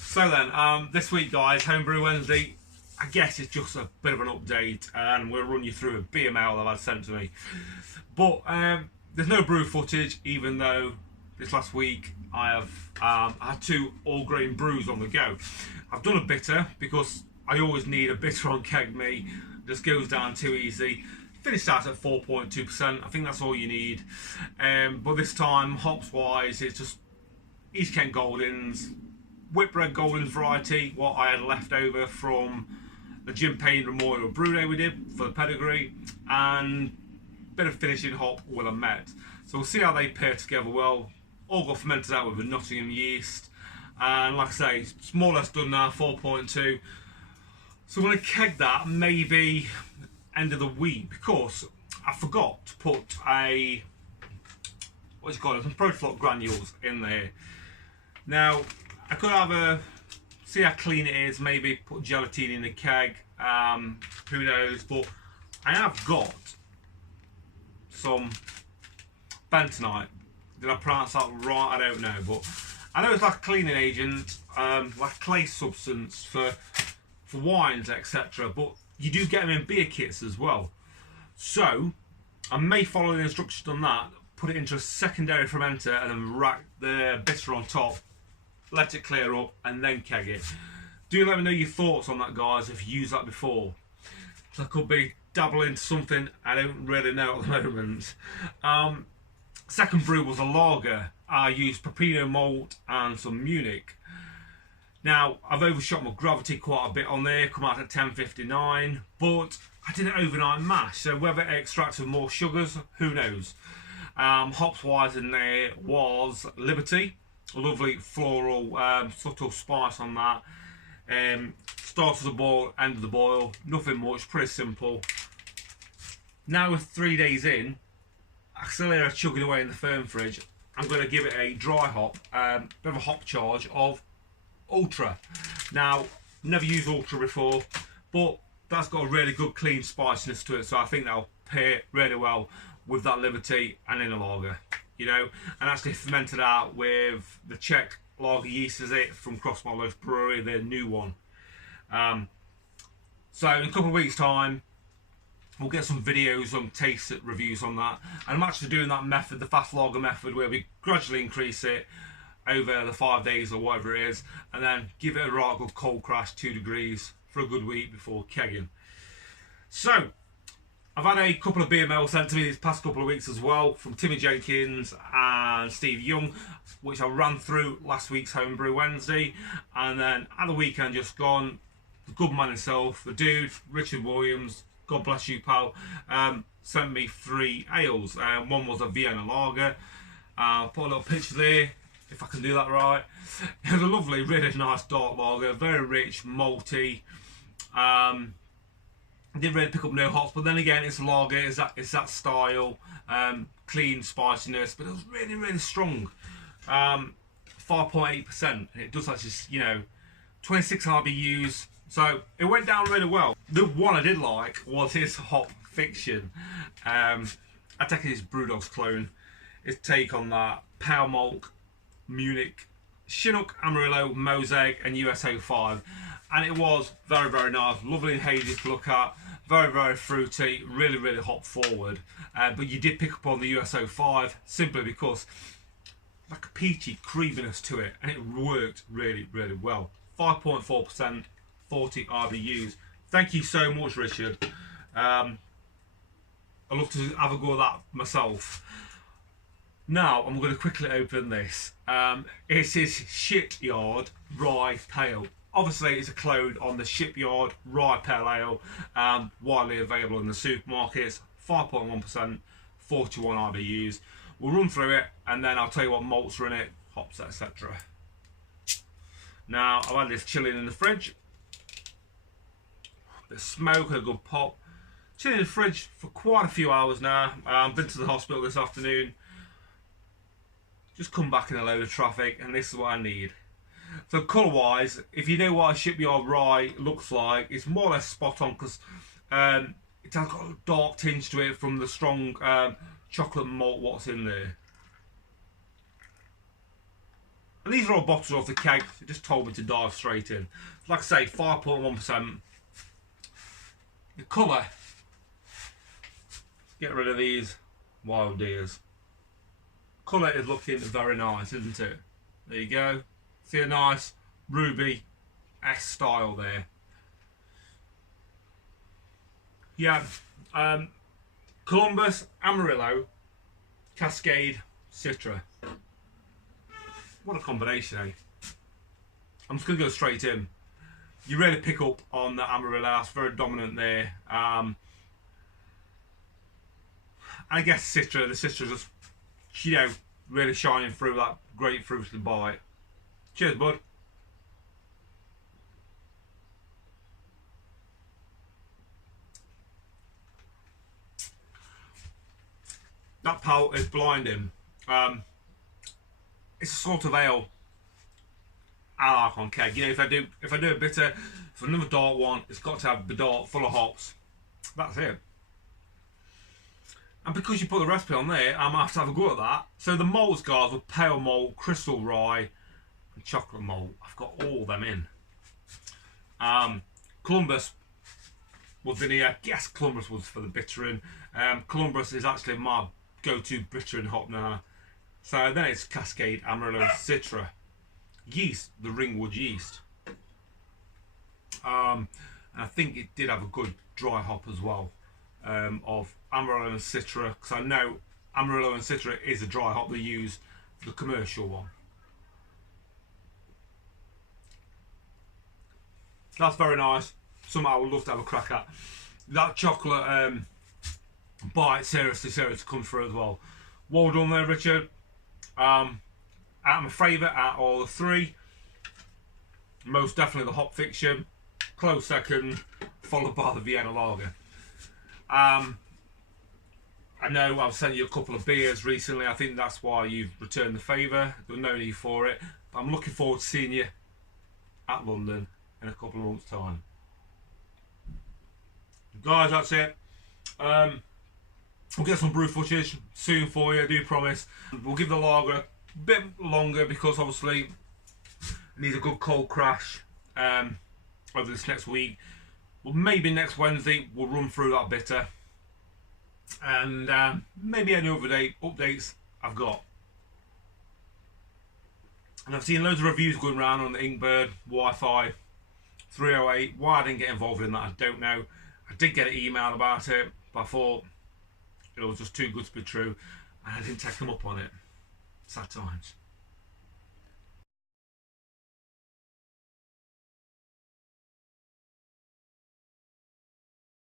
So then, this week, guys, Homebrew Wednesday, I guess it's just a bit of an update, and we'll run you through a BML that I've sent to me. But there's no brew footage, even though this last week I have had 2 all-grain brews on the go. I've done a bitter because I always need a bitter on keg me. It just goes down too easy. Finished out at 4.2%. I think that's all you need. But this time, hops-wise, it's just East Kent Goldings, Whitbread Goldings variety, what I had left over from the Jim Payne Memorial Brew Day we did for the pedigree, and a bit of finishing hop with a Met. So we'll see how they pair together well. All got fermented out with a Nottingham yeast, and like I say, it's more or less done now, 4.2. So I'm going to keg that maybe end of the week, because I forgot to put a, what do you call it, some Protofloc granules in there. Now, I could have a, see how clean it is, maybe put gelatine in the keg, who knows, but I have got some bentonite. Did I pronounce that right? I don't know, but I know it's like a cleaning agent, like a clay substance for wines, etc. But you do get them in beer kits as well. So I may follow the instructions on that, put it into a secondary fermenter, and then rack the bitter on top, let it clear up, and then keg it. Do let me know your thoughts on that, guys, if you used that before. So I could be dabbling into something I don't really know at the moment. Second brew was a lager. I used Pepino malt and some Munich. Now, I've overshot my gravity quite a bit on there, come out at 10.59, but I did an overnight mash, so whether it extracted more sugars, who knows. Hops wise in there was Liberty, a lovely floral, subtle spice on that. Start of the boil, end of the boil, nothing much, pretty simple. Now with 3 days in, I still hear it chugging away in the firm fridge. I'm going to give it a dry hop, bit of a hop charge of Ultra. Now, never used Ultra before, but that's got a really good clean spiciness to it, so I think that'll pair really well with that Liberty and in a lager, you know, and actually fermented out with the Czech lager yeast is it from Crossbar Brewery, their new one. So in a couple of weeks time we'll get some videos on taste reviews on that, and I'm actually doing that method, the fast lager method, where we gradually increase it over the 5 days or whatever it is, and then give it a right good cold crash, 2 degrees for a good week before kegging. So I've had a couple of BML sent to me these past couple of weeks as well, from Timmy Jenkins and Steve Young, which I ran through last week's Homebrew Wednesday. And then at the weekend just gone, the good man himself, the dude, Richard Williams, God bless you, pal, sent me 3 ales. One was a Vienna lager. Put a little picture there, if I can do that right. It was a lovely, really nice dark lager, very rich, malty. Didn't really pick up no hops, but then again, it's a lager, it's that style, clean spiciness, but it was really, really strong. 5.8%, and it does actually, you know, 26 RBUs, so it went down really well. The one I did like was his hop fiction. I take it his Brewdog's clone, his take on that Pale Malt, Munich, Chinook, Amarillo, Mosaic, and US05. And it was very, very nice, lovely and hazy to look at, very, very fruity, really, really hop forward. But you did pick up on the US05 simply because like a peachy creaminess to it, and it worked really, really well. 5.4%, 40 RBUs. Thank you so much, Richard. I'd love to have a go at that myself. Now I'm going to quickly open this. It is Shityard Rye Pale. Obviously, it's a clone on the Shipyard Rye Pale Ale, widely available in the supermarkets. 5.1%, 41 RBUs. We'll run through it, and then I'll tell you what malts are in it, hops, etc. Now, I've had this chilling in the fridge. The smoke, a good pop. Chilling in the fridge for quite a few hours now. Been to the hospital this afternoon. Just come back in a load of traffic, and this is what I need. So colour wise, if you know what a Shipyard Rye looks like, it's more or less spot on, because it has got a dark tinge to it from the strong chocolate malt what's in there. And these are all bottles off the keg. It just told me to dive straight in. Like I say, 5.1%. The colour. Get rid of these wild deers. Colour is looking very nice, isn't it? There you go. See a nice ruby S style there. Yeah. Columbus, Amarillo, Cascade, Citra. What a combination, eh? I'm just going to go straight in. You really pick up on the Amarillo. It's very dominant there. I guess Citra, the Citra's just, you know, really shining through that grapefruity bite. Cheers, bud. That pallet is blinding. It's a sort of ale I like on keg. You know, if I do a bitter, for another dark one, it's got to have the dark full of hops. That's it. And because you put the recipe on there, I might have to have a go at that. So the malts, guys, were pale malt, crystal rye, and chocolate malt. I've got all them in. Columbus was in here. Yes, Columbus was for the bittering. Columbus is actually my go-to bittering hop now. So then it's Cascade, Amarillo, and Citra. Yeast, the Ringwood yeast. And I think it did have a good dry hop as well, of Amarillo and Citra, because I know Amarillo and Citra is a dry hop they use, the commercial one. That's very nice. Something I would love to have a crack at. That chocolate bite, seriously comes through as well. Well done there, Richard. Out of my favourite out of all the three, most definitely the Hop Fiction, close second, followed by the Vienna Lager. I know I've sent you a couple of beers recently. I think that's why you've returned the favour. There's no need for it. But I'm looking forward to seeing you at London in a couple of months' time. Guys, that's it. We'll get some brew footage soon for you, I do promise. We'll give the lager a bit longer because obviously it needs a good cold crash over this next week. Well, maybe next Wednesday we'll run through that bitter. And maybe any other updates I've got. And I've seen loads of reviews going around on the Inkbird Wi-Fi 308. Why I didn't get involved in that, I don't know. I did get an email about it, but I thought it was just too good to be true, and I didn't take them up on it. Sad times.